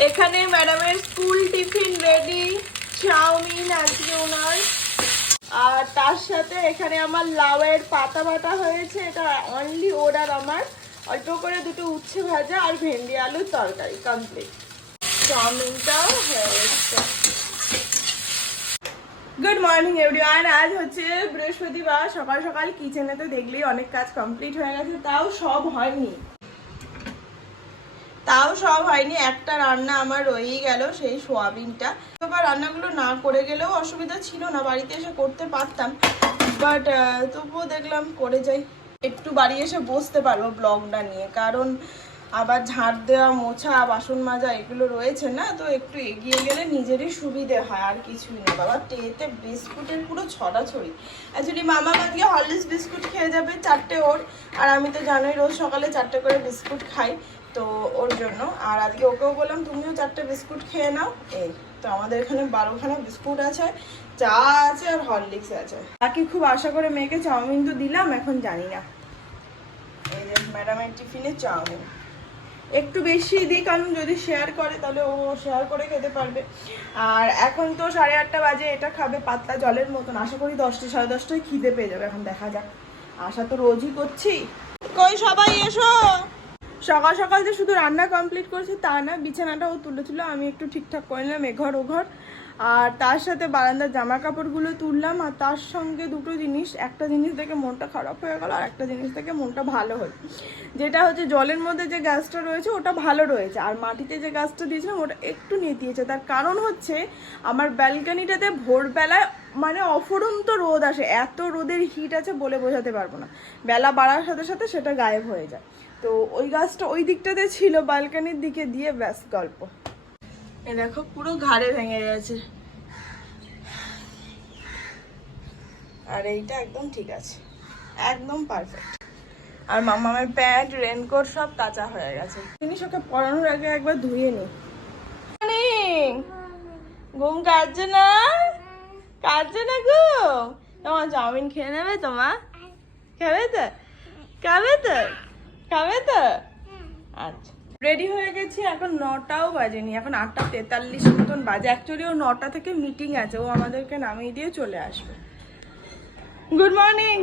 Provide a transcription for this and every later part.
এখানে ম্যাডামের school tiffin ready, chowmein আজকে ওনার। আর তার সাথে এখানে আমার লাউয়ের পাতা বাটা হয়েছে, এটা অনলি ওর আমার। অল্প করে দুটো উচ্ছে ভাজা আর ভেন্ডি আলুর তরকারি কমপ্লিট চাউমিনটাও হয়ে গেছে গুড মর্নিং এভরিওয়ান আজ হচ্ছে বৃহস্পতিবার। সকাল সকাল কিচেনে তো দেখলেই অনেক কাজ কমপ্লিট হয়ে গেছে, তাও সব হয়নি। তাও সব হয়নি, একটা রান্না আমার রয়েই গেল সেই সোয়াবিনটা। এবার রান্নাগুলো না করে গেলেও অসুবিধা ছিল না, বাড়িতে এসে করতে পারতাম। বাট তবুও দেখলাম করে যাই। একটু বাড়ি এসে বসতে পারব ব্লগটা নিয়ে, কারণ আবার ঝাড় দেওয়া, মোছা, বাসন মাজা এগুলো রয়েছে না, তো একটু এগিয়ে গেলে নিজেরই সুবিধে হয়, আর কিছুই না। বাবা টেতে বিস্কুটের পুরো ছড়াছড়ি। অ্যাকচুয়ালি মামা আজকে হরলিক্স বিস্কুট খেয়ে যাবে চারটে ওর, আর আমি তো জানোই রোজ সকালে চারটে করে বিস্কুট খাই। তো ওর জন্য। আর আজকে ওকেও বললাম, তুমিও চারটে বিস্কুট খেয়ে নাও। এই, তো আমাদের এখানে বারোখানা বিস্কুট আছে, চা আছে আর হরলিক্স আছে। বাকি খুব আশা করে মেয়েকে চাউমিন তো দিলাম, এখন জানি না। এই যে ম্যাডামের টিফিনে চাউমিন। একটু বেশি দিই, কারণ যদি শেয়ার করে তাহলে ও শেয়ার করে খেতে পারবে। আর এখন তো সাড়ে আটটা বাজে, এটা খাবে পাতলা জলের মতন। আশা করি দশটা, সাড়ে দশটায় খিদে পেয়ে যাবে, এখন দেখা যাক। আশা তো রোজই করছি। কই সবাই, এসো। সকাল সকাল যে শুধু রান্না কমপ্লিট করেছে তা না, বিছানাটাও তুলেছিল, আমি একটু ঠিকঠাক করে নিলাম এঘর ওঘর আর তার সাথে বারান্দার জামা কাপড়গুলো তুললাম, আর তার সঙ্গে দুটো জিনিস, একটা জিনিস দেখে মনটা খারাপ হয়ে গেল, আর একটা জিনিস দেখে মনটা ভালো হলো। যেটা হচ্ছে জলের মধ্যে যে গাছটা রয়েছে, ওটা ভালো রয়েছে, আর মাটিতে যে গাছটা দিয়েছিলাম, ওটা একটু নেতিয়েছে তার কারণ হচ্ছে, আমার ব্যালকানিটাতে ভোরবেলায় মানে অফুরন্ত রোদ আসে, এত রোদের হিট আছে বলে বোঝাতে পারব না। বেলা বাড়ার সাথে সাথে সেটা গায়েব হয়ে যায়। তো ওই গাছটা ওই দিকটাতে ছিল, বালকানির দিকে দিয়ে ব্যাস গল্প। এ দেখো, পুরো ঘাড়ে ভেঙে গেছে। আর এইটা একদম ঠিক আছে। একদম পারফেক্ট আর মামামের প্যান্ট রেনকোট সব কাঁচা হয়ে গেছে। জিনিস ওকে পরানোর আগে একবার ধুয়ে নি। ঘুম কাটছে না? কাটছে না ঘুম তোমার চাউমিন খেয়ে নেবে তোমা? খাবে তো? খাবে তো? খাবে তো? আচ্ছা। রেডি হয়ে গেছি এখন নটাও বাজেনি এখন আটটা তেতাল্লিশ মতন বাজে। অ্যাকচুয়ালি ও নটা থেকে মিটিং আছে ও আমাদেরকে নামিয়ে দিয়ে চলে আসবে। গুড মর্নিং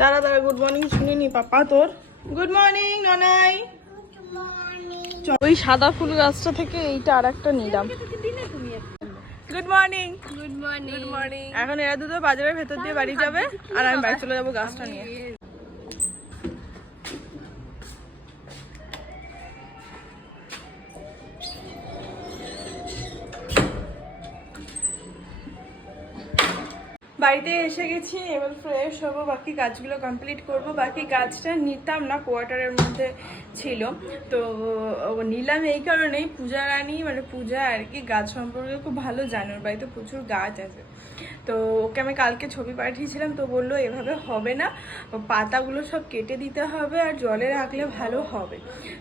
দাঁড়া দাঁড়া গুড মর্নিং শুনিনি পাপা তোর। গুড মর্নিং ননাই। চল, ওই সাদা ফুল গাছটা থেকে এইটা আর একটা নিলাম। Good morning good morning good morning এখন এরা দুটো বাজারের ভেতর দিয়ে বাড়ি যাবে আর আমি বাড়ি চলে যাব গাছটা নিয়ে। এসে গেছি, এবার ফ্রেশ হব, বাকি কাজগুলো কমপ্লিট করব। বাকি কাজটা নিতাম না কোয়ার্টারের মধ্যে ছিল। তো নিলাম এই কারণেই, পূজা রানী মানে পূজা আর কি, গাছ সম্পর্কে খুব ভালো জানোর বাড়িতে প্রচুর গাছ আছে। তো ওকে আমি কালকে ছবি পাঠিয়েছিলাম, তো বলল এভাবে হবে না। পাতাগুলো সব কেটে দিতে হবে আর জলে রাখলে ভালো হবে।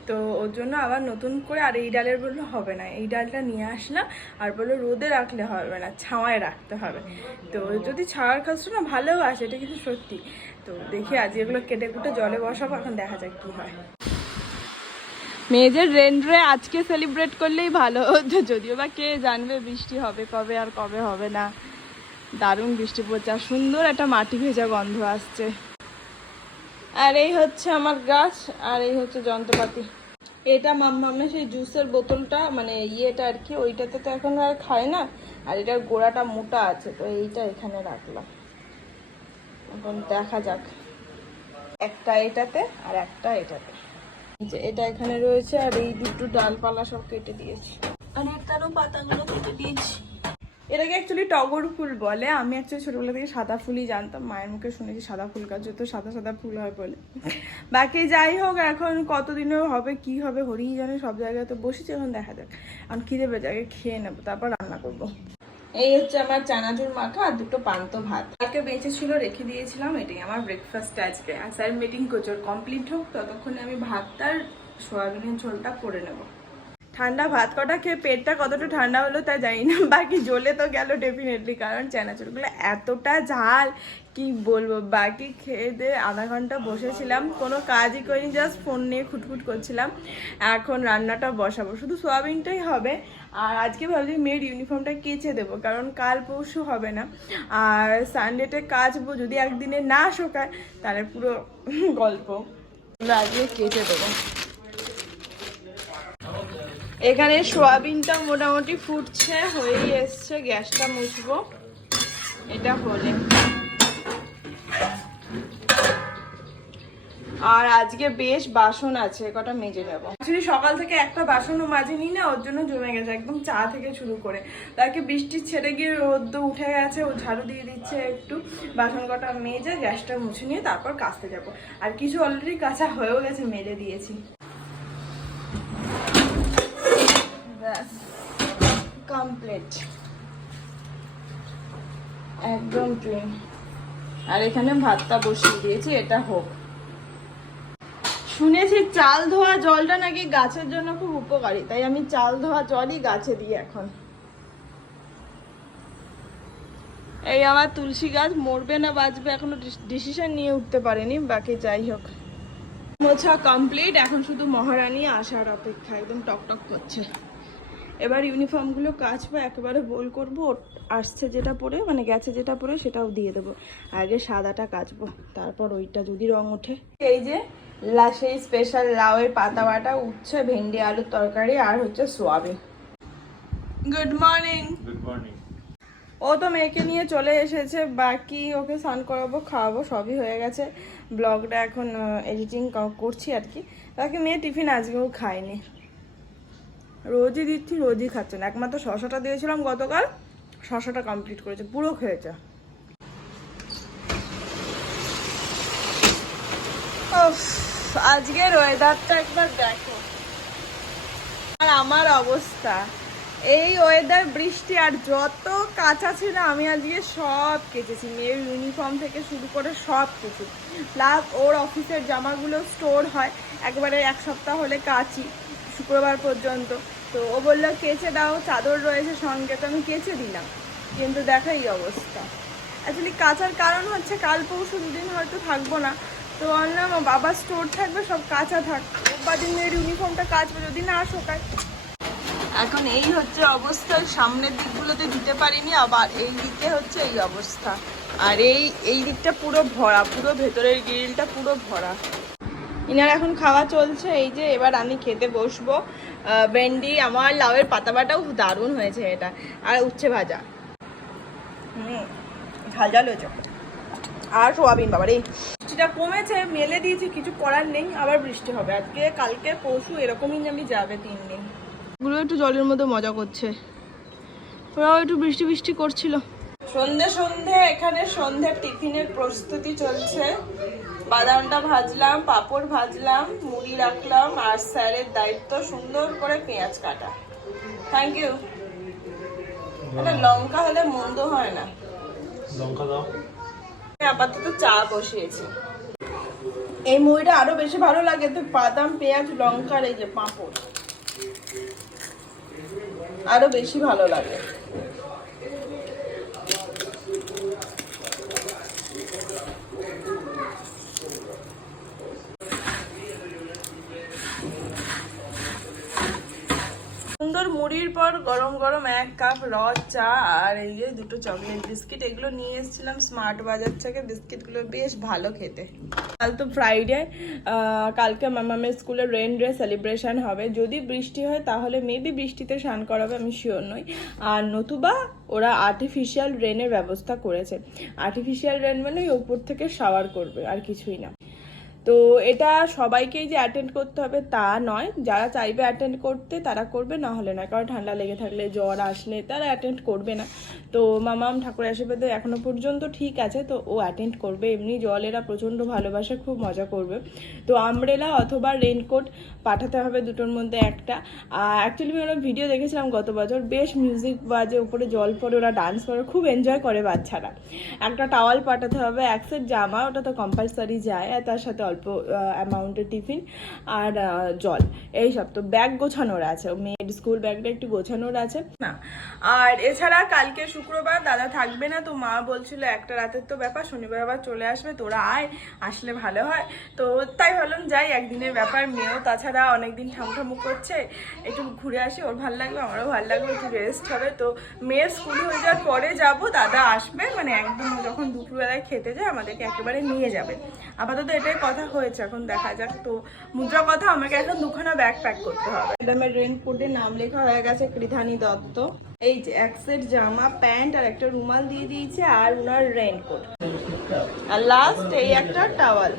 তো ওর জন্য আবার নতুন করে, আর এই ডালের বলল হবে না, এই ডালটা নিয়ে আসলাম আর বলল রোদে রাখলে হবে না ছাওয়ায় রাখতে হবে। তো যদি ছাওয়ার কাজটা না, ভালো আসে এটা কিন্তু সত্যি। তো দেখি আজ এগুলো কেটে কুটে জলে বসাবো, এখন দেখা যাক কি হয়। মেয়েদের রেন্ড্রে আজকে সেলিব্রেট করলেই ভালো হতো, যদিও বা কে জানবে বৃষ্টি হবে কবে আর কবে হবে না। দারুণ বৃষ্টি পড়ছে আর সুন্দর একটা মাটি ভেজা গন্ধ আসছে। আর এই হচ্ছে আমার গাছ, আর এই হচ্ছে যন্ত্রপাতি। এটা মাম্মামে সেই জুসের বোতলটা মানে ইয়েটা আর কি, ওইটাতে তো এখন আর খায় না, আর এটার গোড়াটা মোটা আছে, তো এইটা এখানে রাখলাম। এখন দেখা যাক। একটা এটাতে আর একটা এটাতে। যে এটা এখানে রয়েছে, আর এই দুটো ডালপালা সব কেটে দিয়েছি। আর এটারও পাতাগুলো কেটে দিয়েছি। এটাকে অ্যাকচুয়ালি টগর ফুল বলে। আমি অ্যাকচুয়ালি ছোটবেলা থেকে সাদা ফুলই জানতাম। মায়ের মুখে শুনেছি সাদা ফুল গাছ, যত সাদা সাদা ফুল হয় বলে। বাকি যাই হোক, এখন কতদিনও হবে, কি হবে হরিই জানে, সব জায়গায় তো বসেছি, এখন দেখা যাক। এখন খিদে পেয়ে আগে খেয়ে নেব, তারপর রান্না করব। এই হচ্ছে আমার চানাচুর মাখা আর দুটো পান্ত ভাত। কালকে বেঁচে ছিল, রেখে দিয়েছিলাম, এটাই আমার ব্রেকফাস্ট আজকে। আর স্যার মিটিং করছে কমপ্লিট হোক, ততক্ষণে আমি ভাতটার, সোয়াবিনের ঝোলটা করে নেব। ঠান্ডা ভাত কটা খেয়ে পেটটা কতটা ঠান্ডা হলো তা জানি না, বাকি জ্বলে তো গেল ডেফিনেটলি কারণ চানাচুরগুলো এতটা ঝাল, কি বলব? বাকি খেয়ে দিয়ে আধা ঘণ্টা বসেছিলাম, কোনো কাজই করিনি জাস্ট ফোন নিয়ে খুটখুট করছিলাম, এখন রান্নাটা বসাবো। শুধু সোয়াবিনটাই হবে, আর আজকে ভাবছি মেয়ের ইউনিফর্মটা কেচে দেবো, কারণ কাল পরশু হবে না। আর সানডেতে কাচবো, যদি একদিনে না শোকায়, তাহলে পুরো গল্প। আজকে কেচে দেবো। এখানে সোয়াবিনটা মোটামুটি ফুটছে, হয়েই এসছে, গ্যাসটা মুছবো। এটা হলে। আর আজকে বেশ বাসন আছে, কটা মেজে নেব। অ্যাকচুয়ালি সকাল থেকে একটা বাসনও মাজিনি না, ওর জন্য জমে গেছে, একদম চা থেকে শুরু করে। তাকে বৃষ্টি ছেড়ে গিয়ে রোদ্দ উঠে গেছে, ও ঝাড়ু দিয়ে দিচ্ছে একটু। বাসন কটা মেজে, গ্যাসটা মুছে নিয়ে তারপর কাচতে যাব। আর কিছু অলরেডি কাঁচা হয়েও গেছে, মেলে দিয়েছি ব্যাস কমপ্লিট একদম ক্লিন আর এখানে ভাতটা বসিয়ে দিয়েছি, এটা হোক। শুনেছি চাল ধোয়া জলটা নাকি গাছের জন্য খুব উপকারী, তাই আমি চাল ধোয়া জলই গাছে দিই এখন। এই আমার তুলসী গাছ মরবে না বাঁচবে, এখনও ডিসিশন নিয়ে উঠতে পারেনি, বাকি যাই হোক। মোছা কমপ্লিট এখন শুধু মহারানী আসার অপেক্ষা, একদম টকটক করছে। এবার ইউনিফর্মগুলো কাচবো একেবারে বোল করব আসছে যেটা পরে মানে গেছে যেটা পরে সেটাও দিয়ে দেবো। আগে সাদাটা কাচবো তারপর ওইটা যদি রং ওঠে। এই যে লা- সেই স্পেশাল লাউয়ের পাতা বাটা উচ্ছে ভেন্ডি আলুর তরকারি আর হচ্ছে soybean. Good morning good morning ও তো মেয়েকে নিয়ে চলে এসেছে বাকি ওকে স্নান করাবো খাওয়াবো সবই হয়ে গেছে। ব্লগটা এখন এডিটিং করছি আর কি। তাকে মেয়ে টিফিন আজকেও খায়নি। রোজই দিচ্ছি, রোজই খাচ্ছে না। একমাত্র শশাটা দিয়েছিলাম গতকাল, শশাটা কমপ্লিট করেছে, পুরো খেয়েছে। আজকের ওয়েদারটা একবার দেখো। আর আমার অবস্থা। এই ওয়েদার বৃষ্টি আর যত কাঁচা ছিল, আমি আজকে সব কেচেছি। মেয়ের ইউনিফর্ম থেকে শুরু করে সব কিছু প্লাস ওর অফিসের জামাগুলো স্টোর হয়। একবারে এক সপ্তাহ হলে কাচি। শুক্রবার পর্যন্ত। তো ও বলল, কেচে দাও, চাদর রয়েছে সঙ্গে। তো আমি কেচে দিলাম। কিন্তু দেখো এই অবস্থা। অ্যাকচুয়ালি কাচার কারণ হচ্ছে কাল পরশু দুদিন হয়তো থাকব না। তো বললাম বাবা স্টোর থাকবে, সব কাঁচা থাকবে থাক। বাদিন মেয়ের ইউনিফর্মটা কাচবে যদি না শোকায়। এখন এই হচ্ছে অবস্থা। সামনের দিকগুলোতে দিতে পারিনি, আবার এই দিকে হচ্ছে এই অবস্থা। আর এই এই দিকটা পুরো ভরা, পুরো ভেতরের গ্রিলটা পুরো ভরা। ইনার এখন খাওয়া চলছে, এই যে এবার আমি খেতে বসবো। ভেন্ডি, আমার লাউয়ের পাতা বাটাও দারুণ হয়েছে এটা, আর উচ্ছে ভাজা। হুম, ঝাল ঝাল হয়েছে। আর সোয়াবিন, বাবার, বৃষ্টিটা কমেছে, মেলে দিয়েছি, কিছু করার নেই, আবার বৃষ্টি হবে। আজকে, কালকে, পরশু এরকমই আমি যাবে তিন দিন। গুলো একটু জলের মধ্যে মজা করছে। ওরাও একটু বৃষ্টি বৃষ্টি করছিল। সন্ধে সন্ধে, এখানে সন্ধ্যের টিফিনের প্রস্তুতি চলছে। বাদামটা ভাজলাম পাঁপড় ভাজলাম মুড়ি রাখলাম আর স্যারের দায়িত্ব সুন্দর করে পেঁয়াজ কাটা। থ্যাংক ইউ এটা লঙ্কা হলে মন্দ হয় না। লঙ্কা দাও। আপাতত চা বসিয়েছি। এই মুড়িটা আরও বেশি ভালো লাগে তো বাদাম পেঁয়াজ লঙ্কার এই যে পাঁপড়। আরও বেশি ভালো লাগে সুন্দর মুড়ির পর গরম গরম এক কাপ র, চা আর এই যে দুটো চকলেট বিস্কিট এগুলো নিয়ে এসেছিলাম স্মার্ট বাজার থেকে। বিস্কিটগুলো বেশ ভালো খেতে। কাল তো ফ্রাইডে কালকে মামামের স্কুলে রেন ডে সেলিব্রেশন হবে। যদি বৃষ্টি হয় তাহলে মেবি বৃষ্টিতে স্নান করাবে, আমি শিওর নই। আর নতুবা ওরা আর্টিফিশিয়াল রেনের ব্যবস্থা করেছে। আর্টিফিশিয়াল রেন মানে ওপর থেকে শাওয়ার করবে, আর কিছুই না। তো এটা সবাইকেই যে অ্যাটেন্ড করতে হবে তা নয়। যারা চাইবে অ্যাটেন্ড করতে, তারা করবে, না হলে না কারণ ঠান্ডা লেগে থাকলে জ্বর আসলে তারা অ্যাটেন্ড করবে না। তো মামাম ঠাকুর আশীর্বাদে এখনও পর্যন্ত ঠিক আছে। তো ও অ্যাটেন্ড করবে। এমনি জল এরা প্রচণ্ড ভালোবাসে, খুব মজা করবে। তো আমব্রেলা অথবা রেনকোট পাঠাতে হবে দুটোর মধ্যে একটা। অ্যাকচুয়ালি আমি ওরা ভিডিও দেখেছিলাম গত বছর। বেশ মিউজিক বাজে, উপরে জল পড়ে, ওরা ডান্স করে, খুব এনজয় করে বাচ্চারা। একটা টাওয়াল পাঠাতে হবে, এক সেট জামা, ওটা তো কম্পালসারি যায়, আর তার সাথে অল্প অ্যামাউন্টের টিফিন আর জল। এইসব তো ব্যাগ গোছানোর আছে। মেয়ের স্কুল ব্যাগটা একটু গোছানোর আছে। না। আর এছাড়া কালকে শুক্রবার দাদা থাকবে না, তো মা বলছিল একটা রাতের তো ব্যাপার, শনিবার আবার চলে আসবে, তোরা আয়, আসলে ভালো হয়। তো তাই ভাবলাম যাই, একদিনের ব্যাপার মেয়েও তাছাড়া অনেকদিন ঠামঠামু করছে, একটু ঘুরে আসি, ওর ভালো লাগবে, আমারও ভালো লাগবে, একটু রেস্ট হবে। তো মেয়ের স্কুল হয়ে যাওয়ার পরে যাব, দাদা আসবে মানে একদম যখন দুপুরবেলায় খেতে যায়, আমাদেরকে একেবারে নিয়ে যাবে। আপাতত এটাই কথা হয়েছে, এখন দেখা যাক। তো মুদ্রা কথা, আমাকে এখন দুখানা ব্যাগ প্যাক করতে হবে। ম্যাডামের রেনকোটে নাম লেখা হয়ে গেছে, কৃধানী দত্ত। এই যে এক সেট জামা প্যান্ট আর একটা রুমাল দিয়ে দিয়েছে, আর উনার রেনকোট আর লাস্ট এই একটা টাওয়াল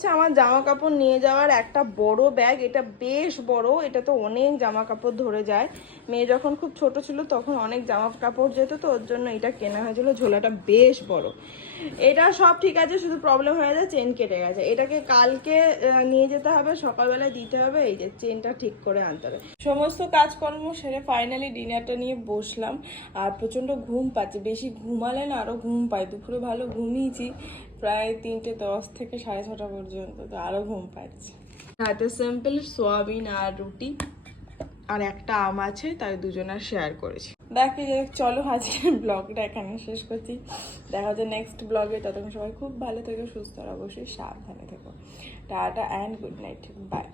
আচ্ছা আমার জামা কাপড় নিয়ে যাওয়ার একটা বড় ব্যাগ। এটা বেশ বড়, এটা তো অনেক জামা কাপড় ধরে যায়। মেয়ে যখন খুব ছোট ছিল তখন অনেক জামা কাপড় যেত তো, ওর জন্য এটা কেনা হয়েছিল। ঝোলাটা বেশ বড়। এটা সব ঠিক আছে, শুধু প্রবলেম হয়ে যায় চেন কেটে গেছে। এটাকে কালকে নিয়ে যেতে হবে, সকালবেলায় দিতে হবে, এই যে চেনটা ঠিক করে আনতে হবে। সমস্ত কাজকর্ম সেরে ফাইনালি ডিনারটা নিয়ে বসলাম। আর প্রচণ্ড ঘুম পাচ্ছে। বেশি ঘুমালে না আরও ঘুম পাই দুপুরে ভালো ঘুমিয়েছি। প্রায় তিনটে দশ থেকে সাড়ে ছটা পর্যন্ত তো আরও ঘুম পাচ্ছে। রাতে সিম্পল সোয়াবিন আর রুটি আর একটা আম আছে তাই দুজনার শেয়ার করেছি। দেখে যে চলো আজকে ব্লগটা এখানে শেষ করছি। দেখা যায় নেক্সট ব্লগে ততক্ষণ সবাই খুব ভালো থেকো সুস্থ আর অবশ্যই সাবধানে থেকো। Tata and good night bye